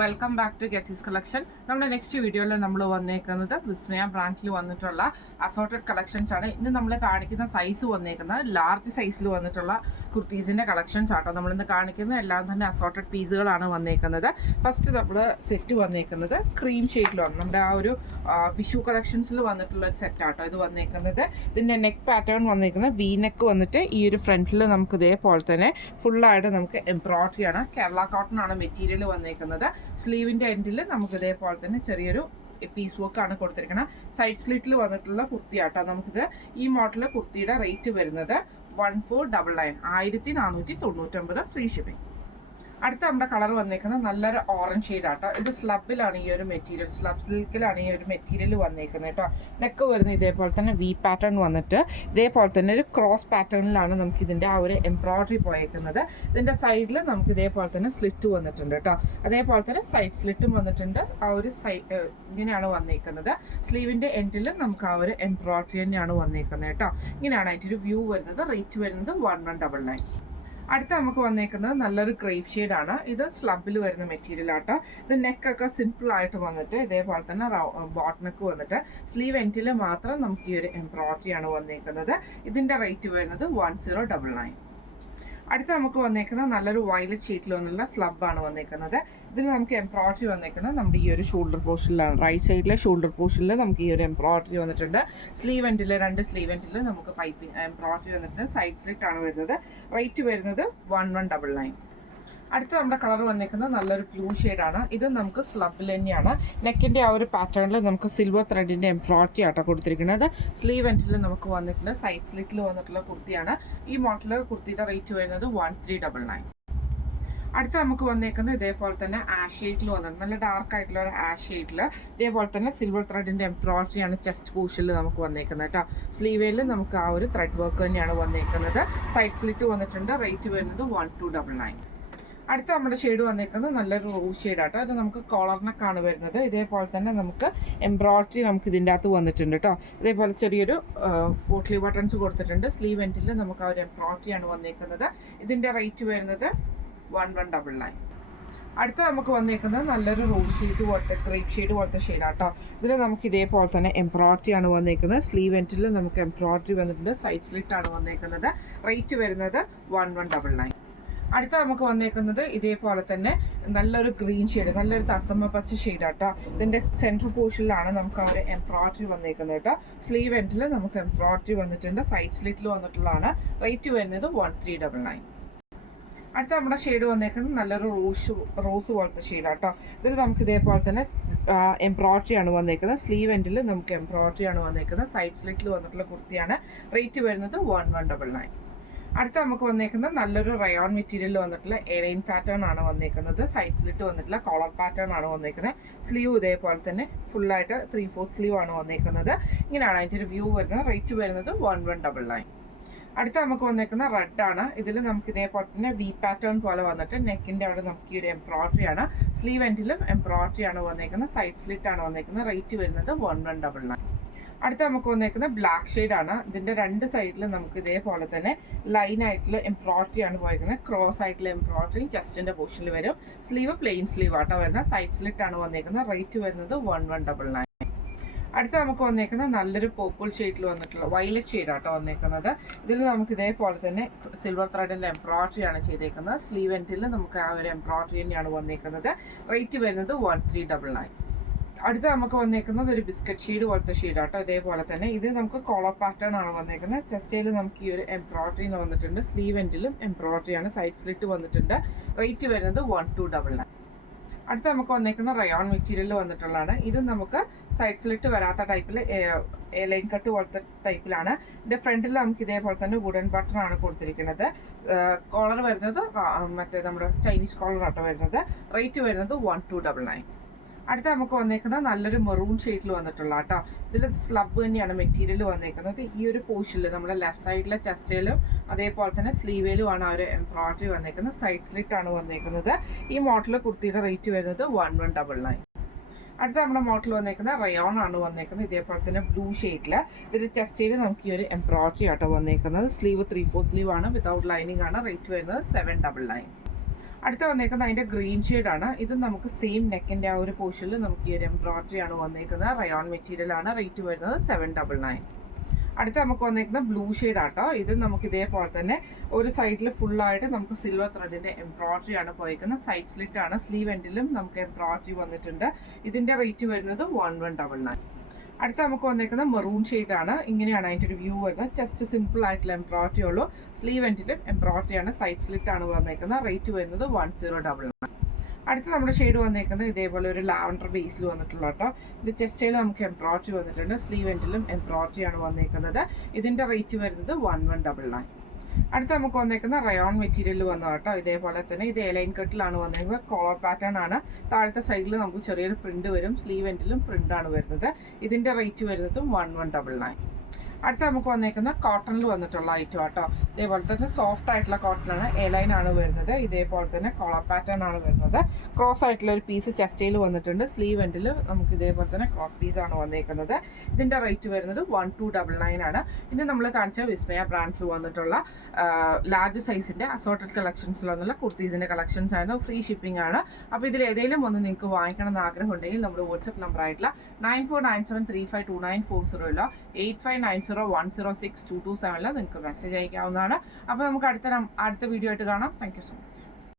Welcome back to Getty's collection. നമ്മുടെ next വീഡിയോയിൽ നമ്മൾ വന്നേക്കുന്നത് വിസ്മയ ബ്രാൻഡിൽ വന്നിട്ടുള്ള അസോർട്ടഡ് കളക്ഷൻസ് ആണ്. ഇന്ന് നമ്മൾ കാണിക്കുന്ന സൈസ് വന്നേക്കുന്നത് ലാർജ് സൈസിൽ വന്നിട്ടുള്ള കുർത്തീസിൻ്റെ കളക്ഷൻസ് ആട്ടോ. നമ്മളിന്ന് കാണിക്കുന്ന എല്ലാം തന്നെ അസോർട്ടഡ് പീസുകളാണ് വന്നേക്കുന്നത്. ഫസ്റ്റ് നമ്മൾ സെറ്റ് വന്നേക്കുന്നത് ക്രീം ഷെയ്ഡിലാണ്. നമ്മുടെ ആ ഒരു വിഷു കളക്ഷൻസിൽ വന്നിട്ടുള്ള ഒരു സെറ്റ് ആട്ടോ ഇത് വന്നേക്കുന്നത്. ഇതിൻ്റെ നെക്ക് പാറ്റേൺ വന്നേക്കുന്നത് വി നെക്ക് വന്നിട്ട് ഈ ഒരു ഫ്രണ്ടിൽ നമുക്ക് ഇതേപോലെ തന്നെ ഫുള്ളായിട്ട് നമുക്ക് എംബ്രോയിഡറി ആണ്. കേരള കോട്ടൺ ആണ് മെറ്റീരിയൽ വന്നേക്കുന്നത്. സ്ലീവിൻ്റെ എൻഡിൽ നമുക്ക് ഇതേപോലെ തന്നെ ചെറിയൊരു പീസ് വർക്ക് ആണ് കൊടുത്തിരിക്കുന്നത്. സൈഡ് സ്ലിറ്റിൽ വന്നിട്ടുള്ള കുർത്തിയാട്ടോ. നമുക്കിത് ഈ മോഡൽ കുർത്തിയുടെ റേറ്റ് വരുന്നത് 1499 1499 ഫ്രീ ഷിപ്പിംഗ്. അടുത്ത നമ്മുടെ കളർ വന്നേക്കുന്നത് നല്ലൊരു ഓറഞ്ച് ഷെയ്ഡാട്ടോ. ഇത് സ്ലബിലാണ് ഈ ഒരു മെറ്റീരിയൽ, സ്ലബ് സിൽക്കിലാണ് ഈ ഒരു മെറ്റീരിയൽ വന്നേക്കുന്നത് കേട്ടോ. നെക്ക് വരുന്നത് ഇതേപോലെ തന്നെ വി പാറ്റേൺ വന്നിട്ട് ഇതേപോലെ തന്നെ ഒരു ക്രോസ് പാറ്റേണിലാണ് നമുക്ക് ഇതിൻ്റെ ആ ഒരു എംബ്രോയിഡറി പോയേക്കുന്നത്. ഇതിൻ്റെ സൈഡിൽ നമുക്ക് ഇതേപോലെ തന്നെ സ്ലിറ്റ് വന്നിട്ടുണ്ട് കേട്ടോ. അതേപോലെ തന്നെ സൈഡ് സ്ലിറ്റും വന്നിട്ടുണ്ട്. ആ ഒരു ഇങ്ങനെയാണ് വന്നേക്കുന്നത്. സ്ലീവിൻ്റെ എൻഡിൽ നമുക്ക് ആ ഒരു എംബ്രോയിഡറി തന്നെയാണ് വന്നേക്കുന്നത് കേട്ടോ. ഇങ്ങനെയാണ് അതിൻ്റെ ഒരു വ്യൂ വരുന്നത്. റേറ്റ് വരുന്നത് 1199. അടുത്ത നമുക്ക് വന്നേക്കുന്നത് നല്ലൊരു ക്രേപ്പ് ഷെയ്ഡാണ്. ഇത് സ്ലബിൽ വരുന്ന മെറ്റീരിയൽ ആട്ടോ. ഇത് നെക്കൊക്കെ സിമ്പിൾ ആയിട്ട് വന്നിട്ട് ഇതേപോലെ തന്നെ ബോട്ട് നെക്ക് വന്നിട്ട് സ്ലീവ് എൻഡിൽ മാത്രം നമുക്ക് ഈ ഒരു എംബ്രോയിഡറി ആണ് വന്നേക്കുന്നത്. ഇതിൻ്റെ റേറ്റ് വരുന്നത് 1099. അടുത്ത നമുക്ക് വന്നേക്കുന്നത് നല്ലൊരു വയലറ്റ് ഷെയ്ഡിൽ വന്നുള്ള സ്ലബാണ് വന്നേക്കുന്നത്. ഇതിൽ നമുക്ക് എംബ്രോയിഡറി വന്നേക്കുന്നത് നമ്മുടെ ഈ ഒരു ഷോൾഡർ പോർഷനിലാണ്. റൈറ്റ് സൈഡിലെ ഷോൾഡർ പോർഷനിൽ നമുക്ക് ഈ ഒരു എംബ്രോയിഡറി വന്നിട്ടുണ്ട്. സ്ലീവ് എൻഡിൽ രണ്ട് സ്ലീവ് എൻഡിൽ നമുക്ക് പൈപ്പിംഗ് എംബ്രോയിഡറി വന്നിട്ടുണ്ട്. സൈഡ് സ്ലിറ്റ് ആണ് വരുന്നത്. റേറ്റ് വരുന്നത് 1199. അടുത്ത നമ്മുടെ കളർ വന്നേക്കുന്നത് നല്ലൊരു ബ്ലൂ ഷെയ്ഡാണ്. ഇത് നമുക്ക് സ്ലബിൽ തന്നെയാണ്. നെക്കിൻ്റെ ആ ഒരു പാറ്റേണിൽ നമുക്ക് സിൽവർ ത്രെഡിൻ്റെ എംബ്രോയിഡറി ആട്ടോ കൊടുത്തിരിക്കുന്നത്. സ്ലീവ് എൻഡിൽ നമുക്ക് വന്നിട്ടുണ്ട്. സൈഡ് സ്ലിറ്റിൽ വന്നിട്ടുള്ള കുർത്തിയാണ്. ഈ മോഡൽ കുർത്തിയുടെ റേറ്റ് വരുന്നത് 1399. അടുത്ത നമുക്ക് വന്നേക്കുന്നത് ഇതേപോലെ തന്നെ ആഷ് ഷെയ്ഡിൽ വന്നിട്ടുണ്ട്. നല്ല ഡാർക്ക് ആയിട്ടുള്ള ഒരു ആഷ് ഷെയ്ഡിൽ ഇതേപോലെ തന്നെ സിൽവർ ത്രെഡിൻ്റെ എംബ്രോയിഡറി ആണ് ചെസ്റ്റ് പോർഷനിൽ നമുക്ക് വന്നേക്കുന്നത് കേട്ടോ. സ്ലീവേൽ നമുക്ക് ആ ഒരു ത്രെഡ് വർക്ക് തന്നെയാണ് വന്നേക്കുന്നത്. സൈഡ് സ്ലിറ്റ് വന്നിട്ടുണ്ട്. റേറ്റ് വരുന്നത് 1299. അടുത്ത നമ്മുടെ ഷെയ്ഡ് വന്നേക്കുന്നത് നല്ലൊരു റോസ് ഷെയ്ഡാട്ടോ. ഇത് നമുക്ക് കോളറിനൊക്കെയാണ് വരുന്നത്. ഇതേപോലെ തന്നെ നമുക്ക് എംബ്രോയിഡറി നമുക്ക് ഇതിൻ്റെ അകത്ത് വന്നിട്ടുണ്ട് കേട്ടോ. ഇതേപോലെ ചെറിയൊരു പോട്ട്ലി ബട്ടൺസ് കൊടുത്തിട്ടുണ്ട്. സ്ലീവ് എൻഡിൽ നമുക്ക് ആ ഒരു എംബ്രോയിഡറി ആണ് വന്നേക്കുന്നത്. ഇതിൻ്റെ റേറ്റ് വരുന്നത് 1199. അടുത്ത നമുക്ക് വന്നേക്കുന്നത് നല്ലൊരു റോസ് ഷെയ്ഡ് പോലത്തെ ക്രീപ്പ് ഷെയ്ഡ് പോലത്തെ ഷെയ്ഡാട്ടോ. ഇതിൽ നമുക്ക് ഇതേപോലെ തന്നെ എംബ്രോയിഡറി ആണ് വന്നേക്കുന്നത്. സ്ലീവ് എൻഡിൽ നമുക്ക് എംബ്രോയിഡറി വന്നിട്ടുണ്ട്. സൈഡ് സ്ലിറ്റ് ആണ് വന്നേക്കുന്നത്. റേറ്റ് വരുന്നത് 1199. അടുത്ത നമുക്ക് വന്നേക്കുന്നത് ഇതേപോലെ തന്നെ നല്ലൊരു ഗ്രീൻ ഷെയ്ഡ്, നല്ലൊരു തത്തമ്മ പച്ച ഷെയ്ഡാട്ടോ. ഇതിൻ്റെ സെൻട്രൽ പോർഷനിലാണ് നമുക്ക് ആ ഒരു എംബ്രോയിഡറി വന്നേക്കുന്നത് കേട്ടോ. സ്ലീവ് എൻഡിൽ നമുക്ക് എംബ്രോയിഡറി വന്നിട്ടുണ്ട്. സൈഡ് സ്ലിറ്റിൽ വന്നിട്ടുള്ളതാണ്. റേറ്റ് വരുന്നത് 1399. അടുത്ത നമ്മുടെ ഷെയ്ഡ് വന്നേക്കുന്നത് നല്ലൊരു റോസ് പോലത്തെ ഷെയ്ഡാട്ടോ. ഇതിൽ നമുക്ക് ഇതേപോലെ തന്നെ എംബ്രോയിഡറി ആണ് വന്നേക്കുന്നത്. സ്ലീവ് എൻഡിൽ നമുക്ക് എംബ്രോയിഡറി ആണ് വന്നേക്കുന്നത്. സൈഡ് സ്ലിറ്റിൽ വന്നിട്ടുള്ള കുർത്തിയാണ്. റേറ്റ് വരുന്നത് 1199. അടുത്ത നമുക്ക് വന്നേക്കുന്നത് നല്ലൊരു റയോൺ മെറ്റീരിയൽ വന്നിട്ടുള്ള എലൈൻ പാറ്റേൺ ആണ് വന്നേക്കുന്നത്. സൈഡ് സ്ലിറ്റ് വന്നിട്ടുള്ള കോളർ പാറ്റേൺ ആണ് വന്നേക്കുന്നത്. സ്ലീവ് ഇതേപോലെ തന്നെ ഫുള്ളായിട്ട് 3/4 സ്ലീവ് ആണ് വന്നേക്കുന്നത്. ഇങ്ങനെയാണ് അതിൻ്റെ ഒരു വ്യൂ വരുന്നത്. റേറ്റ് വരുന്നത് 1199. അടുത്ത നമുക്ക് വന്നേക്കുന്ന റെഡ് ആണ്. ഇതിൽ നമുക്ക് ഇതേപോലെ തന്നെ വി പാറ്റേൺ പോലെ വന്നിട്ട് നെക്കിൻ്റെ അവിടെ നമുക്ക് ഈ ഒരു എംബ്രോയിഡറി ആണ്. സ്ലീവ് എൻഡിലും എംബ്രോയിഡറി ആണ് വന്നേക്കുന്നത്. സൈഡ് സ്ലിറ്റ് ആണ് വന്നേക്കുന്നത്. റേറ്റ് വരുന്നത് 1199. അടുത്ത നമുക്ക് വന്നേക്കുന്നത് ബ്ലാക്ക് ഷെയ്ഡാണ്. ഇതിൻ്റെ രണ്ട് സൈഡിൽ നമുക്ക് ഇതേപോലെ തന്നെ ലൈൻ ആയിട്ടുള്ള എംബ്രോയിഡറി ആണ് പോയിരിക്കുന്നത്. ക്രോസ് ആയിട്ടുള്ള എംബ്രോയിഡറി ചെസ്റ്റിൻ്റെ പോർഷനിൽ വരും. സ്ലീവ് പ്ലെയിൻ സ്ലീവ് ആട്ടോ വരുന്നത്. സൈഡ് സ്ലിറ്റ് ആണ് വന്നേക്കുന്നത്. റേറ്റ് വരുന്നത് 1199. അടുത്ത നമുക്ക് വന്നേക്കുന്നത് നല്ലൊരു പർപ്പിൾ ഷെയ്ഡിൽ വന്നിട്ടുള്ള വയലറ്റ് ഷെയ്ഡാട്ടോ വന്നേക്കുന്നത്. ഇതിൽ നമുക്ക് ഇതേപോലെ തന്നെ സിൽവർ ത്രെഡിൻ്റെ എംബ്രോയിഡറി ആണ് ചെയ്തേക്കുന്നത്. സ്ലീവ് എൻഡിൽ നമുക്ക് ആ ഒരു എംബ്രോയിഡറി തന്നെയാണ് വന്നേക്കുന്നത്. റേറ്റ് വരുന്നത് 1399. അടുത്ത നമുക്ക് വന്നേക്കുന്നത് ഒരു ബിസ്ക്കറ്റ് ഷെയ്ഡ് പോലത്തെ ഷെയ്ഡാട്ടോ. ഇതേപോലെ തന്നെ ഇത് നമുക്ക് കോളർ പാറ്റേൺ ആണ് വന്നേക്കുന്നത്. ചെസ്റ്റയിൽ നമുക്ക് ഈ ഒരു എംബ്രോയിഡറി വന്നിട്ടുണ്ട്. സ്ലീവ് എൻഡിലും എംബ്രോയിഡറി ആണ്. സൈഡ് സ്ലിറ്റ് വന്നിട്ടുണ്ട്. റേറ്റ് വരുന്നത് 1299. അടുത്ത നമുക്ക് വന്നേക്കുന്ന റയോൺ മെറ്റീരിയൽ വന്നിട്ടുള്ളതാണ്. ഇത് നമുക്ക് സൈഡ് സ്ലിറ്റ് വരാത്ത ടൈപ്പിൽ ലൈൻ കട്ട് പോലത്തെ ടൈപ്പിലാണ്. ഇതിൻ്റെ ഫ്രണ്ടിൽ നമുക്ക് ഇതേപോലെ തന്നെ വുഡൻ ബട്ടൺ ആണ് കൊടുത്തിരിക്കുന്നത്. കോളർ വരുന്നത് മറ്റേ നമ്മുടെ ചൈനീസ് കോളർ ആട്ടോ വരുന്നത്. റേറ്റ് വരുന്നത് 1299. അടുത്ത നമുക്ക് വന്നേക്കുന്നത് നല്ലൊരു മെറൂൺ ഷെയ്ഡിൽ വന്നിട്ടുള്ള കേട്ടോ. ഇതിൽ സ്ലബ് തന്നെയാണ് മെറ്റീരിയൽ വന്നേക്കുന്നത്. ഈ ഒരു പോർഷനിൽ നമ്മുടെ ലെഫ്റ്റ് സൈഡിലെ ചെസ്റ്റയിലും അതേപോലെ തന്നെ സ്ലീവേലുമാണ് ആ ഒരു എംബ്രോയിഡറി വന്നേക്കുന്നത്. സൈഡ് സ്ലിറ്റ് ആണ് വന്നേക്കുന്നത്. ഈ മോഡൽ കുർത്തിയുടെ റേറ്റ് വരുന്നത് 1199. അടുത്ത നമ്മുടെ മോഡൽ വന്നേക്കുന്നത് റയോൺ ആണ് വന്നേക്കുന്നത്. ഇതേപോലെ തന്നെ ബ്ലൂ ഷെയ്ഡിൽ ഇതിൽ ചെസ്റ്റയിൽ നമുക്ക് ഈ ഒരു എംബ്രോയിഡറി ആട്ടോ വന്നേക്കുന്നത്. സ്ലീവ് 3/4 സ്ലീവ് ആണ്. വിതൗട്ട് ലൈനിങ് ആണ്. റേറ്റ് വരുന്നത് 799. അടുത്ത വന്നേക്കുന്നത് അതിൻ്റെ ഗ്രീൻ ഷെയ്ഡാണ്. ഇത് നമുക്ക് സെയിം നെക്കിൻ്റെ ആ ഒരു പോർഷനിൽ നമുക്ക് ഈ ഒരു എംബ്രോയിഡറി ആണ് വന്നേക്കുന്നത്. റയോൺ മെറ്റീരിയൽ ആണ്. റേറ്റ് വരുന്നത് 799. അടുത്ത നമുക്ക് വന്നേക്കുന്ന ബ്ലൂ ഷെയ്ഡ് ആട്ടോ. ഇത് നമുക്ക് ഇതേപോലെ തന്നെ ഒരു സൈഡിൽ ഫുള്ളായിട്ട് നമുക്ക് സിൽവർ ത്രെഡിൻ്റെ എംബ്രോയിഡറി ആണ് പോയിരിക്കുന്നത്. സൈഡ് സ്ലിറ്റ് ആണ്. സ്ലീവ് എൻഡിലും നമുക്ക് എംബ്രോയിഡറി വന്നിട്ടുണ്ട്. ഇതിൻ്റെ റേറ്റ് വരുന്നത് 1199. അടുത്ത നമുക്ക് വന്നേക്കുന്ന മെറൂൺ ഷെയ്ഡാണ്. ഇങ്ങനെയാണ് അതിൻ്റെ ഒരു വ്യൂ വരുന്നത്. ജസ്റ്റ് സിമ്പിൾ ആയിട്ടുള്ള എംബ്രോയിഡറി ഉള്ളൂ. സ്ലീവ് എൻഡിലും എംബ്രോയിഡറി ആണ്. സൈഡ് സ്ലിറ്റ് ആണ് വന്നേക്കുന്നത്. റേറ്റ് വരുന്നത് 1099. അടുത്ത നമ്മുടെ ഷെയ്ഡ് വന്നേക്കുന്നത് ഇതേപോലെ ഒരു ലാവൻഡർ ബേസിൽ വന്നിട്ടുള്ള കേട്ടോ. ഇത് ചെസ്റ്റയിൽ നമുക്ക് എംബ്രോയിഡറി വന്നിട്ടുണ്ട്. സ്ലീവ് എൻഡിലും എംബ്രോയിഡറി ആണ് വന്നേക്കുന്നത്. ഇതിൻ്റെ റേറ്റ് വരുന്നത് 1199. അടുത്ത നമുക്ക് വന്നേക്കുന്ന റയോൺ മെറ്റീരിയൽ വന്ന കേട്ടോ. ഇതേപോലെ തന്നെ ഇത് എലൈൻ കട്ടിലാണ് വന്നേക്കുന്നത്. കോളർ പാറ്റേൺ ആണ്. താഴത്തെ സൈഡിൽ നമുക്ക് ചെറിയൊരു പ്രിന്റ് വരും. സ്ലീവ് എൻഡിലും പ്രിന്റ് ആണ് വരുന്നത്. ഇതിൻ്റെ റേറ്റ് വരുന്നത് 1199. അടുത്ത നമുക്ക് വന്നേക്കുന്ന കോട്ടണിൽ വന്നിട്ടുള്ള ഐറ്റം കേട്ടോ. ഇതേപോലെ തന്നെ സോഫ്റ്റ് ആയിട്ടുള്ള കോട്ടണാണ്. എലൈൻ ആണ് വരുന്നത്. ഇതേപോലെ തന്നെ കോളർ പാറ്റേൺ ആണ് വരുന്നത്. ക്രോസ് ആയിട്ടുള്ള ഒരു പീസ് ചെസ്റ്റയിൽ വന്നിട്ടുണ്ട്. സ്ലീവ് എൻഡിൽ നമുക്ക് ഇതേപോലെ തന്നെ ക്രോസ് പീസ് ആണ് വന്നേക്കുന്നത്. ഇതിൻ്റെ റേറ്റ് വരുന്നത് 1299 ആണ്. ഇത് നമ്മൾ കാണിച്ച വിസ്മയ ബ്രാൻഡിൽ വന്നിട്ടുള്ള ലാർജ് സൈസിൻ്റെ അസോർട്ടഡ് കളക്ഷൻസിൽ വന്നുള്ള കുർത്തീസിൻ്റെ കളക്ഷൻസ് ആയിരുന്നു. ഫ്രീ ഷിപ്പിംഗ് ആണ്. അപ്പോൾ ഇതിൽ ഏതെങ്കിലും ഒന്ന് നിങ്ങൾക്ക് വാങ്ങിക്കണം എന്ന് ആഗ്രഹം ഉണ്ടെങ്കിൽ നമ്മുടെ വാട്സപ്പ് നമ്പർ ആയിട്ടുള്ള 9497352940 8590106227 നിങ്ങൾക്ക് മെസ്സേജ് അയക്കാവുന്നതാണ്. അപ്പോൾ നമുക്ക് അടുത്ത വീഡിയോ ആയിട്ട് കാണാം. Thank you so much.